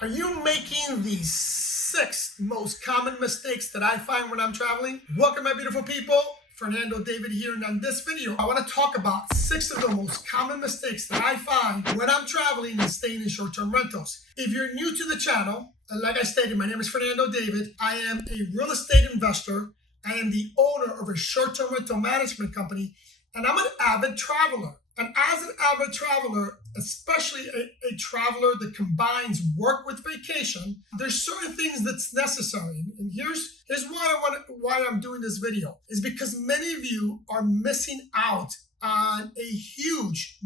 Are you making the 6 most common mistakes that I find when I'm traveling? Welcome, my beautiful people. Fernando David here, and on this video, I want to talk about 6 of the most common mistakes that I find when I'm traveling and staying in short-term rentals. If you're new to the channel, and like I stated, my name is Fernando David. I am a real estate investor. I am the owner of a short-term rental management company, and I'm an avid traveler. And as an avid traveler, especially a traveler that combines work with vacation, there's certain things that's necessary. And here's why I'm doing this video, is because many of you are missing out on a huge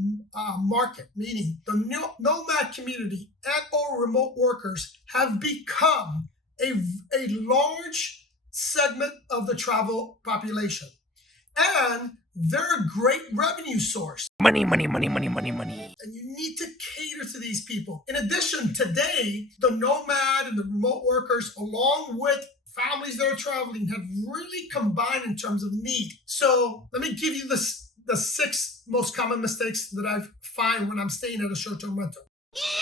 market, meaning the nomad community and or remote workers have become a large segment of the travel population. And they're a great revenue source. Money, money, money, money, money, money. And you need to cater to these people. In addition, today, the nomad and the remote workers, along with families that are traveling, have really combined in terms of need. So let me give you the 6 most common mistakes that I find when I'm staying at a short-term rental.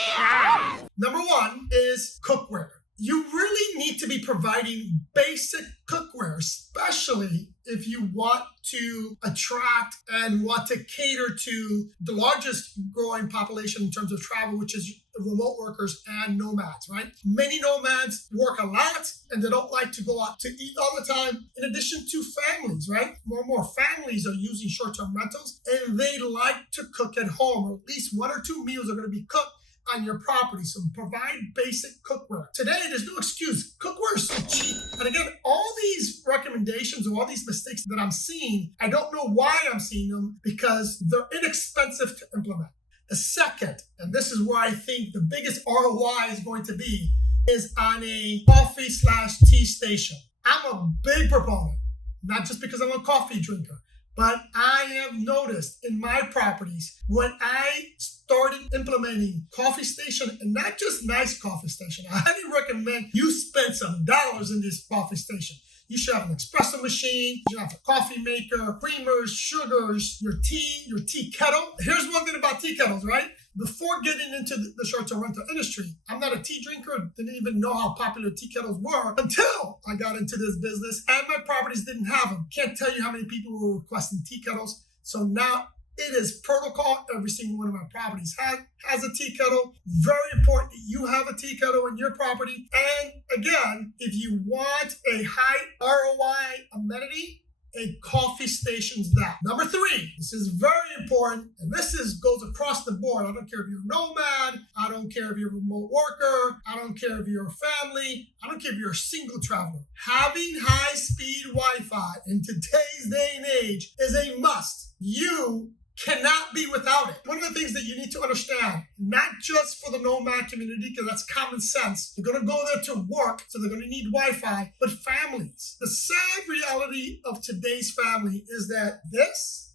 Yeah. Number 1 is cookware. You really need to be providing basic cookware, especially if you want to attract and want to cater to the largest growing population in terms of travel, which is remote workers and nomads, right? Many nomads work a lot and they don't like to go out to eat all the time, in addition to families, right? More and more families are using short-term rentals and they like to cook at home, or at least 1 or 2 meals are going to be cooked on your property. So provide basic cookware. Today, there's no excuse. Cookware is so cheap. And again, all these recommendations or all these mistakes that I'm seeing, I don't know why I'm seeing them, because they're inexpensive to implement. The second, and this is where I think the biggest ROI is going to be, is on a coffee/tea station. I'm a big proponent, not just because I'm a coffee drinker, but I have noticed in my properties, when I started implementing coffee station, and not just nice coffee station, I highly recommend you spend some dollars in this coffee station. You should have an espresso machine, you should have a coffee maker, creamers, sugars, your tea kettle. Here's one thing about tea kettles, right? Before getting into the short-term rental industry, I'm not a tea drinker, didn't even know how popular tea kettles were until I got into this business, and my properties didn't have them. Can't tell you how many people were requesting tea kettles. So now it is protocol. Every single one of my properties has a tea kettle. Very important that you have a tea kettle in your property. And again, if you want a high ROI amenity, a coffee station's that. Number 3, this is very important, and this goes across the board. I don't care if you're a nomad, I don't care if you're a remote worker, I don't care if you're a family, I don't care if you're a single traveler. Having high-speed Wi-Fi in today's day and age is a must. You cannot be without it. One of the things that you need to understand, not just for the nomad community, because that's common sense. They're going to go there to work, so they're going to need Wi-Fi, but families. The sad reality of today's family is that this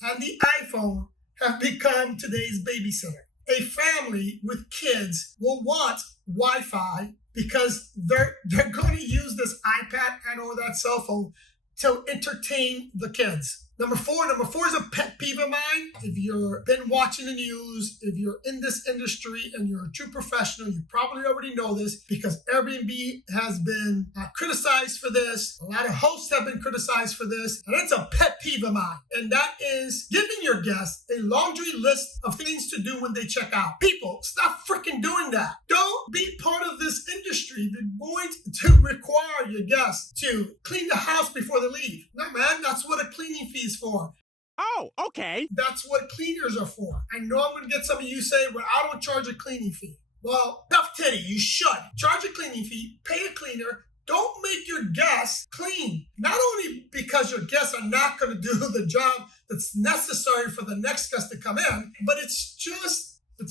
and the iPhone have become today's babysitter. A family with kids will want Wi-Fi because they're going to use this iPad and or that cell phone to entertain the kids. Number 4 is a pet peeve of mine. If you've been watching the news, if you're in this industry and you're a true professional, you probably already know this, because Airbnb has been criticized for this. A lot of hosts have been criticized for this, and it's a pet peeve of mine. And that is giving your guests a laundry list of things to do when they check out. People, stop freaking doing that. Don't be part of this industry if you're going to require your guests to clean the house before they leave. No, man, that's what a cleaning fee is for. Oh, okay. That's what cleaners are for. I know I'm going to get some of you say, well, I don't charge a cleaning fee. Well, tough titty, you should. Charge a cleaning fee, pay a cleaner. Don't make your guests clean. Not only because your guests are not going to do the job that's necessary for the next guest to come in, but it's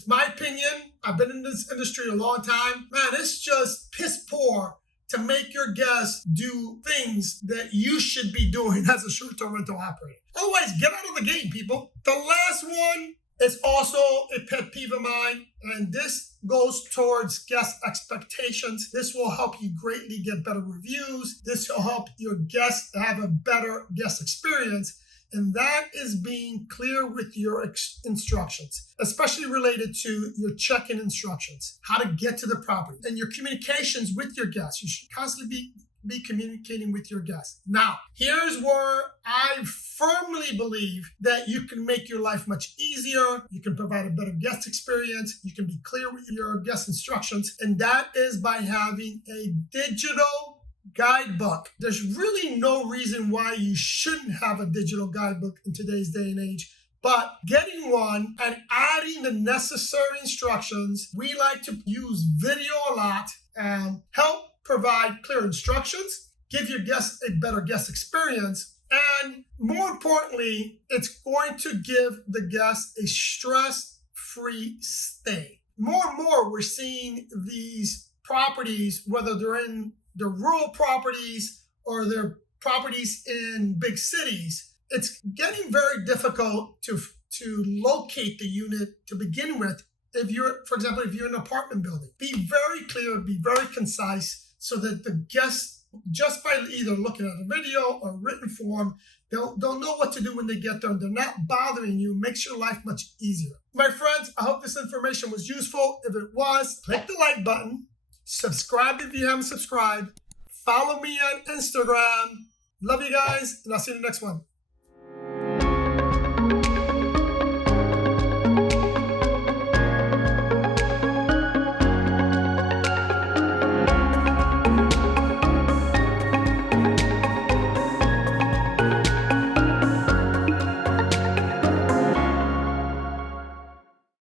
my opinion. I've been in this industry a long time. Man, it's just piss poor to make your guests do things that you should be doing as a short-term rental operator. Otherwise, get out of the game, people. The last one is also a pet peeve of mine, and this goes towards guest expectations. This will help you greatly get better reviews. This will help your guests have a better guest experience. And that is being clear with your instructions, especially related to your check-in instructions, how to get to the property, and your communications with your guests. You should constantly be communicating with your guests. Now, here's where I firmly believe that you can make your life much easier. You can provide a better guest experience. You can be clear with your guest instructions. And that is by having a digital guidebook. There's really no reason why you shouldn't have a digital guidebook in today's day and age. But getting one and adding the necessary instructions, we like to use video a lot and help provide clear instructions, give your guests a better guest experience, and more importantly, it's going to give the guests a stress-free stay. More and more, we're seeing these properties, whether they're in the rural properties or they're properties in big cities, it's getting very difficult to locate the unit to begin with. If you're, for example, if you're in an apartment building, be very clear, be very concise, so that the guests, just by either looking at a video or written form, they'll know what to do when they get there. They're not bothering you. Makes your life much easier. My friends, I hope this information was useful. If it was, click the like button. Subscribe if you haven't subscribed. Follow me on Instagram. Love you guys, and I'll see you in the next one.